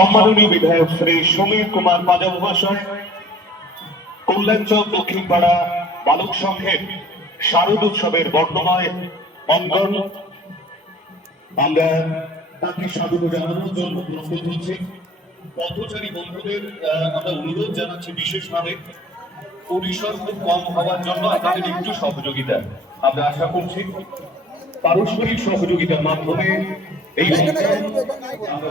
সম্মাননীয় বিধায়ক শ্রী সমীর কুমার পাজা মহাশয় কল্যাণচক দক্ষিণপাড়া বালক সংঘের শারদ উৎসবের বর্ণময় অঙ্গন আমরা তাকে স্বাগত জানানোর জন্য প্রস্তুত হচ্ছি। পথচারী বন্ধুদের আমরা অনুরোধ জানাচ্ছি বিশেষভাবে পরিসর খুব কম হওয়ার জন্য আপনাদের একটু সহযোগিতা। আমরা আশা করছি পারস্পরিক সহযোগিতার মাধ্যমে এই আমরা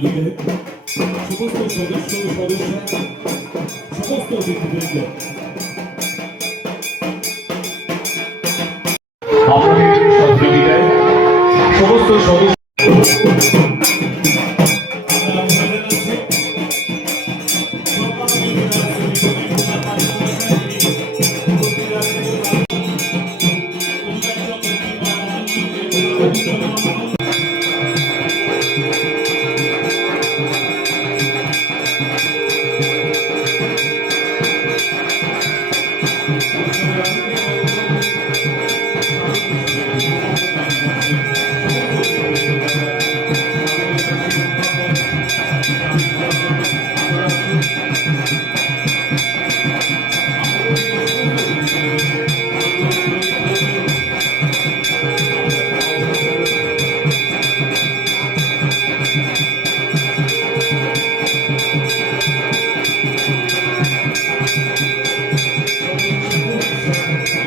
সহযোগিতায় সমস্ত সদস্য সদস্য সমস্ত অতিথিবৃন্দ। সহযোগিতায় সমস্ত সদস্য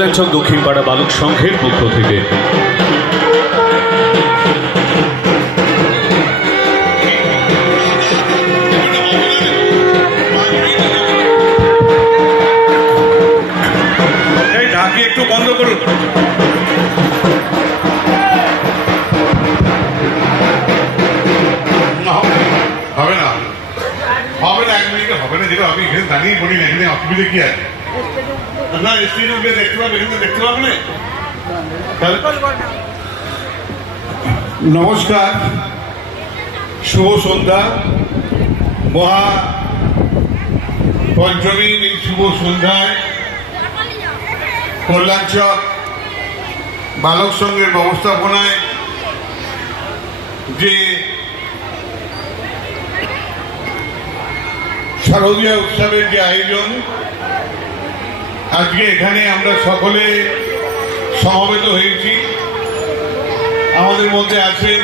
কল্যাণচক দক্ষিণপাড়া বালক সংঘের পক্ষ থেকে। একটু বন্ধ হবে না হবে না। এক মিনিটে হবে না, যেটা আমি এখানে দাঁড়িয়ে বলি না এখানে অসুবিধা কি আছে? না স্টেজে উঠে দেখতে পাবে দেখতে পাবে নমস্কার, শুভ সন্ধ্যা। মহা পঞ্চমীর এই শুভ সন্ধ্যায় কল্যাণচক বালক সংঘের ব্যবস্থাপনায় যে শারদীয় উৎসবের যে আয়োজন আজকে এখানে আমরা সকলে সমবেত হয়েছি। আমাদের মধ্যে আছেন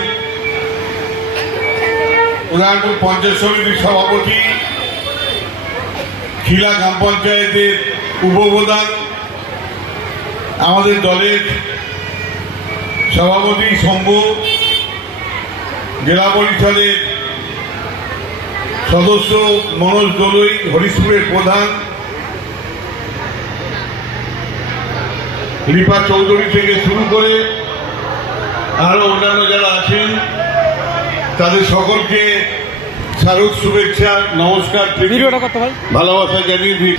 উদয়পুর পঞ্চায়েত সমিতির সভাপতি, খিলা গ্রাম পঞ্চায়েতের উপপ্রধান, আমাদের দলের সভাপতি শম্ভু, জেলা পরিষদের সদস্য মনোজ দলুই হরিশপুরের প্রধান রিপা চৌধুরী থেকে শুরু করে আরও অন্যান্য যারা আছেন তাদের সকলকে শারদ শুভেচ্ছা নমস্কার ভালোবাসা জানিয়ে দিই।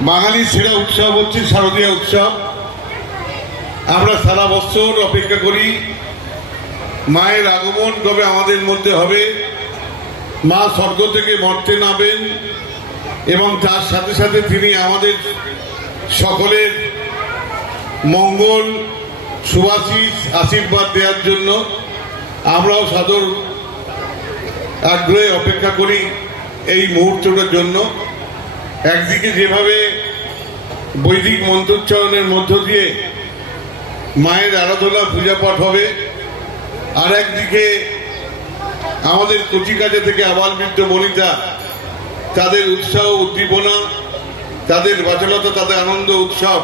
বাঙালির সেরা উৎসব হচ্ছে শারদীয় উৎসব। আমরা সারা বছর অপেক্ষা করি মায়ের আগমন কবে আমাদের মধ্যে হবে মা স্বর্গ থেকে মর্তে নামেন এবং তার সাথে সাথে তিনি আমাদের সকলের মঙ্গল সুভাশিস আশীর্বাদ দেওয়ার জন্য আমরাও সাদর আগ্রহে অপেক্ষা করি এই মুহূর্তটার জন্য। একদিকে যেভাবে বৈদিক মন্ত্রোচ্চারণের মধ্য দিয়ে মায়ের আরাধনা পূজা পাঠ হবে, আর একদিকে আমাদের কচিকাজা থেকে আবাল বৃদ্ধ বনিতা, তাদের উৎসাহ, উদ্দীপনা, তাদের বাচলতা তাদের আনন্দ, উৎসব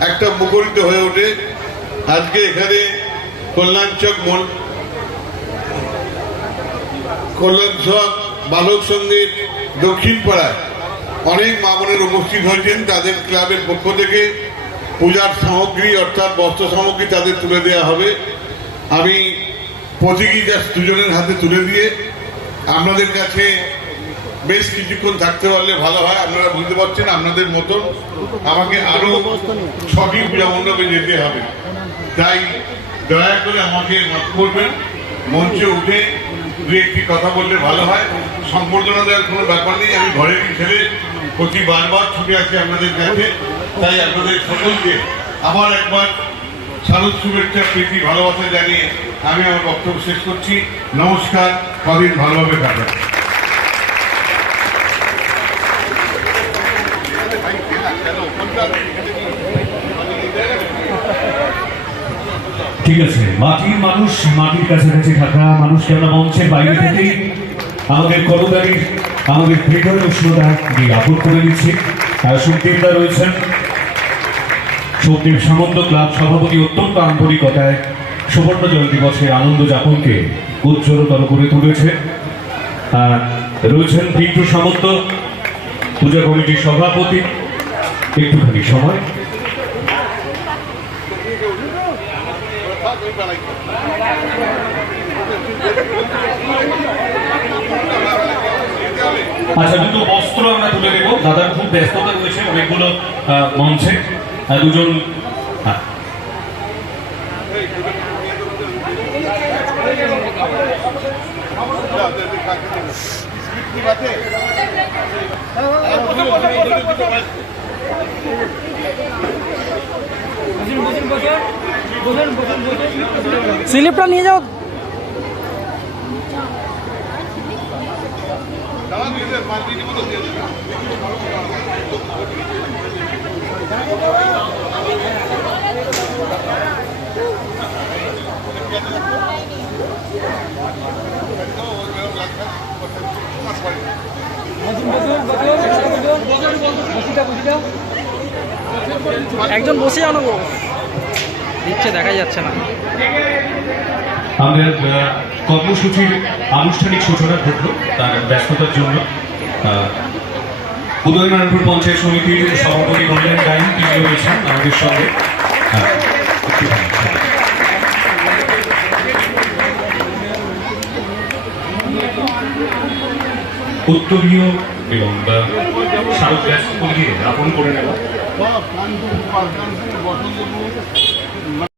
একটা মুখরিত হয়ে ওঠে। আজকে এখানে কল্যাণচক মন কল্যাণচক বালক সংগীত দক্ষিণ পাড়ায় অনেক মামনের উপস্থিত হয়েছেন। তাদের ক্লাবের পক্ষ থেকে পূজার সামগ্রী অর্থাৎ বস্ত্র সামগ্রী তাদের তুলে দেওয়া হবে। আমি জাস্ট দুজনের হাতে তুলে দিয়ে আপনাদের কাছে বেশ কিছুক্ষণ থাকতে পারলে ভালো হয়, আপনারা বুঝতে পারছেন, আপনাদের মতন আমাকে আরও ছটি পূজা মণ্ডপে যেতে হবে। তাই দয়া করে আমাকে মাফ করবেন, মঞ্চে উঠে দু একটি কথা বললে ভালো হয়। সম্বর্ধনা দেওয়ার কোনো ব্যাপার নেই, আমি ঘরেরই ছেলে প্রতি বারবার ছুটে আসি আপনাদের কাছে। তাই আপনাদের সকলকে আবার একবার শারদ শুভেচ্ছা, প্রীতি, ভালোবাসা জানিয়ে আমি আমার বক্তব্য শেষ করছি। নমস্কার, কদিন ভালোভাবে কাটান। ঠিক আছে, মাটির মানুষ মাটির কাছাকাছি থাকা মানুষকে আমরা মঞ্চের বাইরে থেকেই আমাদের করদারির আমাদের ভেতর উষ্ণতা আপন করে নিচ্ছি। আর সুখদেবদা রয়েছেন সুখদেব সামন্ত ক্লাব সভাপতি অত্যন্ত আন্তরিকতায় সুবর্ণ জয়ন্তী দিবসের আনন্দ যাপনকে উজ্জ্বলতর করে তুলেছে। আর রয়েছেন বিট্টু সামন্ত, পূজা কমিটির সভাপতি একটুখানি সময়। আচ্ছা দুটো বস্ত্র আমরা তুলে দেবো দাদার খুব ব্যস্ততা রয়েছে, অনেকগুলো মঞ্চে। দুজন হ্যাঁ। স্লিপটা নিয়ে যাও। একজন বসে আনো গো। দিচ্ছে, দেখা যাচ্ছে না। আমাদের কর্মসূচির আনুষ্ঠানিক সূচনা ঘটল তার ব্যস্ততার জন্য। উদয়নারায়ণপুর পঞ্চায়েত সমিতির সভাপতি কল্যাণ গায়ন তিনি রয়েছেন আমাদের সঙ্গে। উত্তরীয় এবং বা শারদ ব্যস্ত আপন করে নেওয়া।